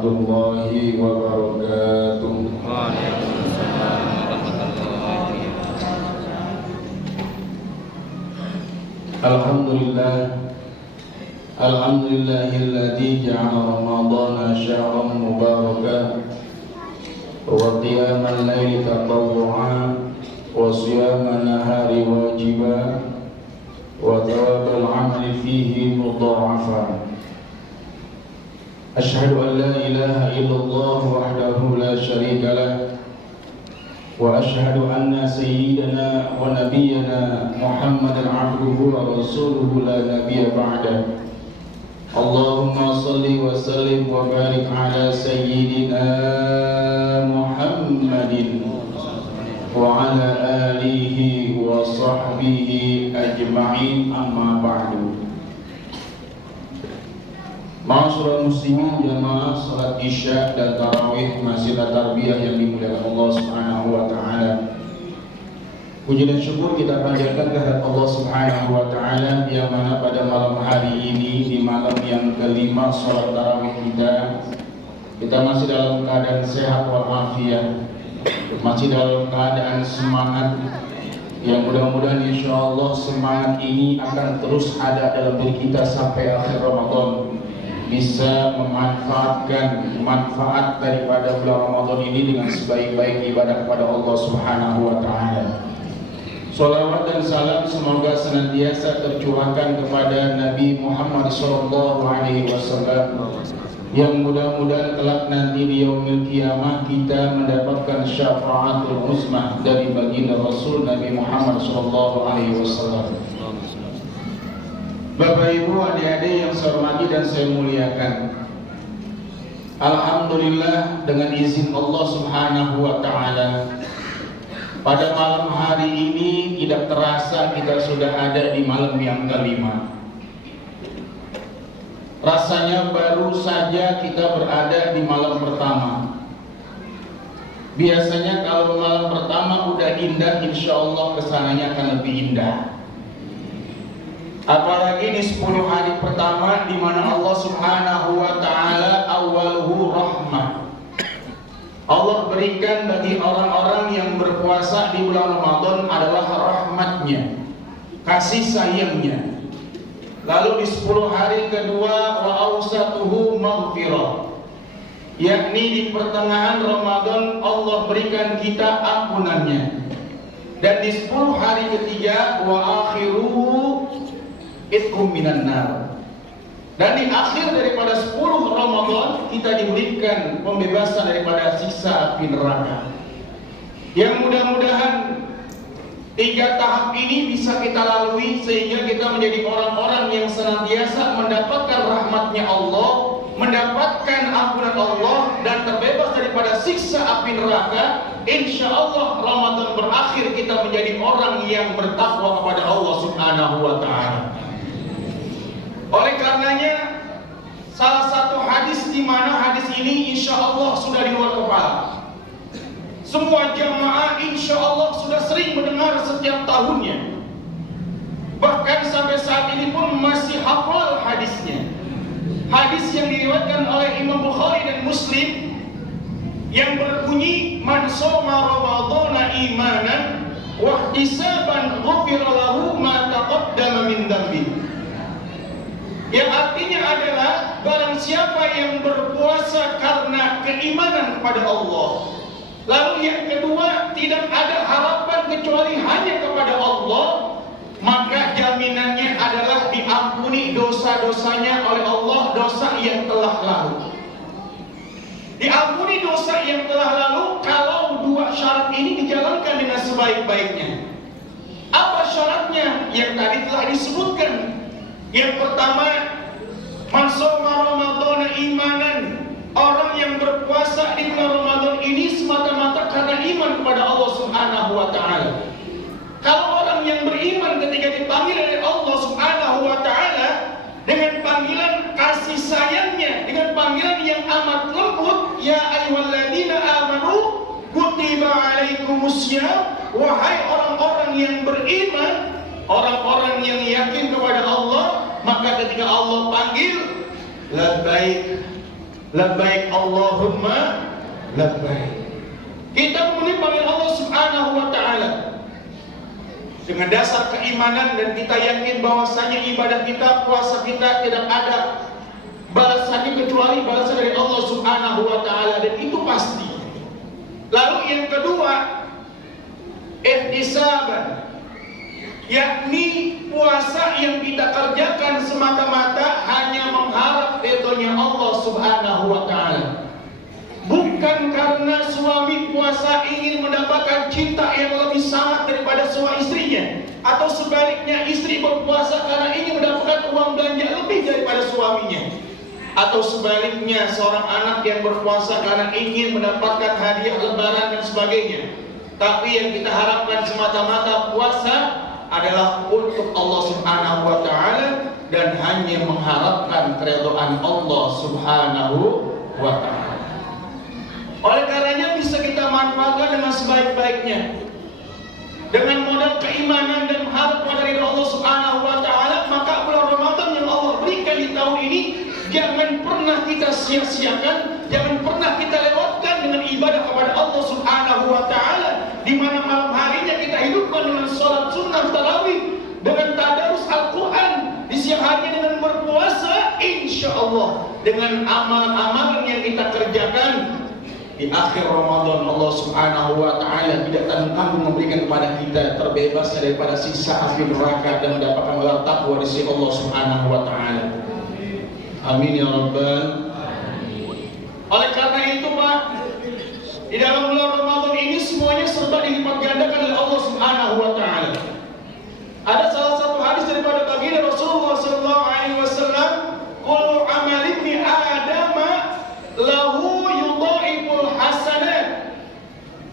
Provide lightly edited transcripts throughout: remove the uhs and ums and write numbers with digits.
warahmatullahi wabarakatuh. Waalaikumsalam warahmatullahi wabarakatuh. Alhamdulillahilladzi ja'ala Ramadhana syahran mubarakan wa qiyamal laili tatawwu'an wa siyaman nahari wajiban wa thawabal 'amali fihi mudha'afan. Asyhadu an la ilaha illallah wahdahu la syarika lah wa asyhadu anna sayyidana wa nabiyyana Muhammadan 'abduhu wa rasuluhu la nabiyya ba'da. Allahumma salli wa sallim wa barik ala sayyidina Muhammadin wa ala alihi wa sahbihi ajma'in, amma ba'du. Ma'asyiral muslimin, jamaah salat Isya dan tarawih Masjid At-Tarbiyah yang dimuliakan Allah Subhanahu wa taala. Puji dan syukur kita panjatkan kehadirat Allah Subhanahu wa taala yang mana pada malam hari ini, di malam yang kelima salat tarawih kita masih dalam keadaan sehat walafiat, masih dalam keadaan semangat yang mudah-mudahan insyaallah semangat ini akan terus ada dalam diri kita sampai akhir Ramadan, bisa memanfaatkan manfaat daripada bulan Ramadan ini dengan sebaik-baik ibadah kepada Allah Subhanahu wa taala. Salawat dan salam semoga senantiasa tercurahkan kepada Nabi Muhammad sallallahu alaihi wasallam yang mudah-mudahan kelak nanti di yaumil qiyamah kita mendapatkan syafaatul uzma dari baginda Rasul Nabi Muhammad sallallahu alaihi wasallam. Bapak Ibu, adik-adik yang saya hormati dan saya muliakan, alhamdulillah dengan izin Allah Subhanahu wa taala, pada malam hari ini tidak terasa kita sudah ada di malam yang kelima. Rasanya baru saja kita berada di malam pertama. Biasanya kalau malam pertama udah indah, insya Allah kesananya akan lebih indah. Apalagi di 10 hari pertama di mana Allah Subhanahu wa taala awwaluhu rahmah. Allah berikan bagi orang-orang yang berpuasa di bulan Ramadan adalah rahmatnya, kasih sayangnya. Lalu di 10 hari kedua wa awsatuhu maghfirah, yakni di pertengahan Ramadan Allah berikan kita ampunannya. Dan di 10 hari ketiga wa akhiruhu itqum minan nar. Dan di akhir daripada 10 Ramadan kita diberikan pembebasan daripada siksa api neraka. Yang mudah-mudahan 3 tahap ini bisa kita lalui sehingga kita menjadi orang-orang yang senantiasa mendapatkan rahmatnya Allah, mendapatkan ampunan Allah dan terbebas daripada siksa api neraka. Insya Allah Ramadan berakhir kita menjadi orang yang bertakwa kepada Allah Subhanahu wa taala. Oleh karenanya salah satu hadis di mana hadis ini insya Allah sudah di luar kepala. Semua jamaah insya Allah sudah sering mendengar setiap tahunnya. Bahkan sampai saat ini pun masih hafal hadisnya. Hadis yang diriwayatkan oleh Imam Bukhari dan Muslim yang berbunyi man shoma ramadhana imanan wa ihtisaban ghufira lahu ma taqaddama min dhanbi. Yang artinya adalah barang siapa yang berpuasa karena keimanan kepada Allah, lalu yang kedua tidak ada harapan kecuali hanya kepada Allah, maka jaminannya adalah diampuni dosa-dosanya oleh Allah, dosa yang telah lalu. Diampuni dosa yang telah lalu kalau 2 syarat ini dijalankan dengan sebaik-baiknya. Apa syaratnya? Yang tadi telah disebutkan. Yang pertama, man shoma ramadhana imanan, orang yang berpuasa di bulan Ramadan ini semata-mata karena iman kepada Allah Subhanahu wa taala. Kalau orang yang beriman ketika dipanggil oleh Allah Subhanahu wa taala dengan panggilan kasih sayangnya, dengan panggilan yang amat lembut, ya ayyuhalladzina amanu kutiba alaikumussyam, wahai orang-orang yang beriman, orang-orang yang yakin kepada Allah, maka ketika Allah panggil labbaik Labbaik Allahumma labbaik. Kita memenuhi panggilan Allah Subhanahu wa taala dengan dasar keimanan, dan kita yakin bahwasanya ibadah kita, puasa kita tidak ada balasannya kecuali balasan dari Allah Subhanahu wa taala, dan itu pasti. Lalu yang kedua, ihtisaban, yakni puasa yang kita kerjakan semata-mata hanya mengharap ridhonya Allah Subhanahu wa taala. Bukan karena suami puasa ingin mendapatkan cinta yang lebih sangat daripada suami istrinya, atau sebaliknya istri berpuasa karena ingin mendapatkan uang belanja lebih daripada suaminya, atau sebaliknya seorang anak yang berpuasa karena ingin mendapatkan hadiah lebaran dan sebagainya. Tapi yang kita harapkan semata-mata puasa adalah untuk Allah Subhanahu wa taala dan hanya mengharapkan keridhaan Allah Subhanahu wa taala. Oleh karenanya bisa kita manfaatkan dengan sebaik-baiknya. Dengan modal keimanan dan mengharap dari Allah Subhanahu wa taala, maka bulan Ramadan yang Allah berikan di tahun ini jangan pernah kita sia-siakan, jangan pernah kita lewatkan dengan ibadah kepada Allah Subhanahu wa taala, di mana malam harinya kita hidupkan dengan salat sunnah tarawih, dengan tadarus Al-Qur'an, di siang harinya dengan berpuasa, insya Allah dengan amalan-amalan yang kita kerjakan di akhir Ramadan, Allah Subhanahu wa taala tidak tanggung-tanggung memberikan kepada kita terbebas daripada siksa api neraka dan mendapatkan gelar takwa di sisi Allah Subhanahu wa taala. Amin ya rabbal alamin. Oleh karena itu Pak, di dalam bulan Ramadan ini semuanya serba dilipat gandakan oleh Allah Subhanahu wa taala. Ada salah satu hadis daripada baginda Rasulullah sallallahu alaihi wasallam, "Kullu amal ibni Adam lahu yudha'iful hasanat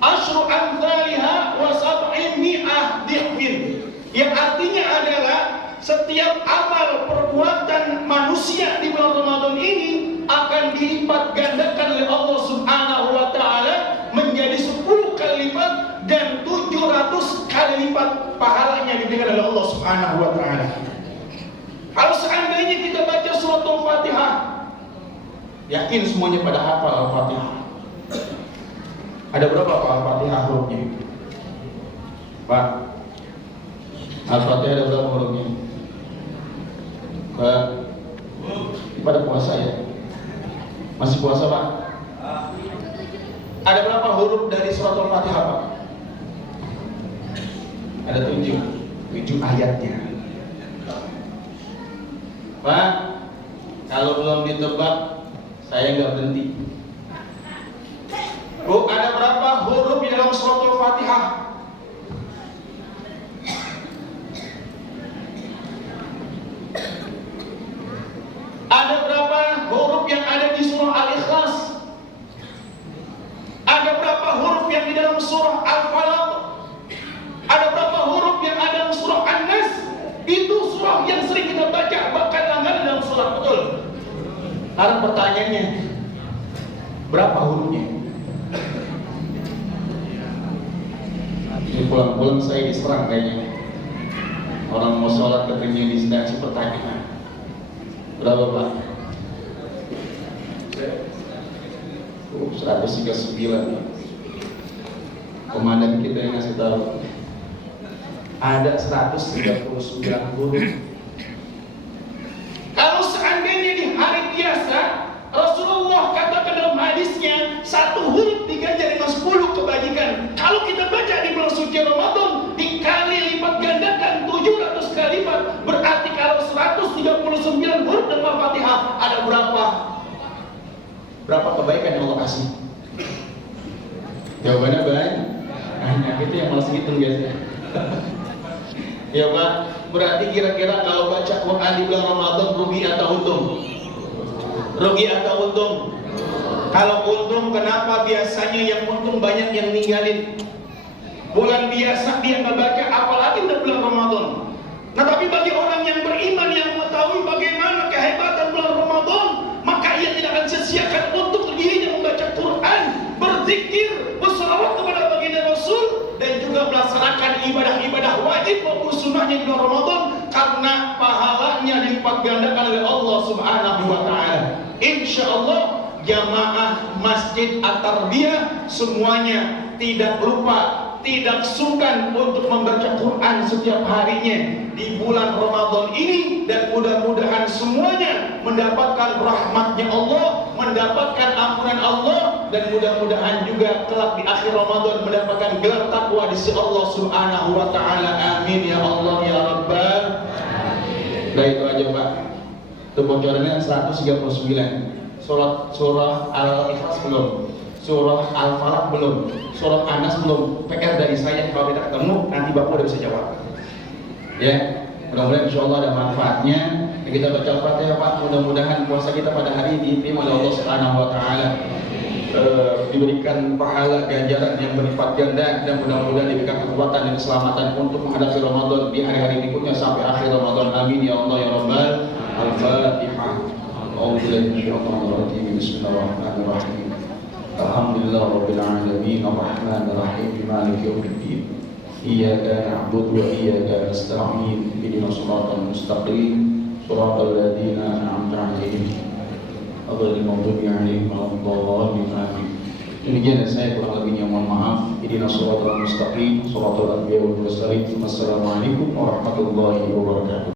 asyru amthaliha wa sab'in mi'ah dhifin." Yang artinya adalah setiap amal perbuatan manusia di bulan Ramadan ini akan dilipat gandakan oleh Allah Subhanahu wa taala menjadi 10 kali lipat dan 700 kali lipat pahalanya diberikan oleh Allah Subhanahu wa taala. Kalau seandainya kita baca surat Al-Fatihah, yakin semuanya pada hafal Al-Fatihah. Ada berapa Pak Al-Fatihah hurufnya? Pak, Al-Fatihah ada berapa hurufnya? Pak, pada puasa ya? Masih puasa Pak? Ada berapa huruf dari surat Al-Fatihah Pak? Ada 7 ayatnya. Pak, kalau belum ditebak saya nggak berhenti. Bu, ada berapa huruf di dalam surat Al-Fatihah? Ada berapa huruf yang ada di surah Al-Ikhlas? Ada berapa huruf yang di dalam surah Al-Falaq? Ada berapa huruf yang ada dalam surah An-Nas? Itu surah yang sering kita baca, bahkan langganan dalam surah, betul. Sekarang pertanyaannya, berapa hurufnya? Ini pulang-pulang saya diserang kayaknya. Orang mau sholat katanya disendaksi pertanyaan. Berapa Pak? 139. Komandan kita yang ngasih tahu. Ada 139 huruf. Kalau seandainya di hari biasa, Rasulullah katakan dalam hadisnya, 1 huruf diganjar dengan 10 kebajikan. Kalau kita baca di bulan suci Ramadan, dikali lipat gandakan 700 kali lipat, berarti kalau 139 huruf dalam Al-Fatihah, ada berapa kebaikan yang Allah kasih? Jawabannya banyak. Nah, itu yang malas hitung biasanya. Ya Pak, berarti kira-kira kalau baca Quran di bulan Ramadan rugi atau untung? Rugi atau untung? Kalau untung, kenapa biasanya yang untung banyak yang ninggalin? Bulan biasa dia nggak baca, apalagi di bulan Ramadan. Nah, tapi bagi orang yang beriman yang mengetahui bagaimana kehebatan bulan Ramadan, maka ia tidak akan sia-siakan untuk dirinya membaca Quran, berzikir, berselawat kepada baginda Rasul, dan juga melaksanakan ibadah-ibadah wajib maupun sunnahnya di bulan Ramadan, karena pahalanya dilipat gandakan oleh Allah Subhanahu wa taala. Insya Allah Masjid At-Tarbiyah semuanya tidak lupa, tidak sungkan untuk membaca Quran setiap harinya di bulan Ramadan ini, dan mudah-mudahan semuanya mendapatkan rahmatnya Allah, mendapatkan ampunan Allah, dan mudah-mudahan juga kelak di akhir Ramadan mendapatkan gelar takwa di sisi Allah Subhanahu wa taala. Amin ya Allah ya Rabbal. Nah itu aja Pak. Itu bocorannya 139. Surah Al-Ikhlas belum, surah Al-Falaq belum, surah Anas belum. PR dari saya, kalau tidak ketemu nanti Bapak udah bisa jawab. Ya, mudah-mudahan insya Allah ada manfaatnya. Kita baca Fatihah Pak, mudah-mudahan puasa kita pada hari ini diterima oleh Allah Subhanahu wa taala. Diberikan pahala ganjaran yang berlipat ganda, dan mudah-mudahan diberikan kekuatan dan keselamatan untuk menghadapi Ramadan di hari-hari berikutnya sampai akhir Ramadan. Amin ya Allah ya Rabbal. Al-Fatihah. Bismillahirrahmanirrahim. Alhamdulillahirabbil alamin, arrahmanir rahim, maliki yaumiddin. Iyyaka na'budu wa iyyaka nasta'in. Ihdinas siratal mustaqim, siratal ladzina an'amta 'alaihim ghairil maghdubi 'alaihim waladdallin. Amin. Demikian saya, kurang lebihnya mohon maaf. Ihdinas siratal mustaqim, siratal anbiya wal mursalin. Wassalamualaikum warahmatullahi wabarakatuh.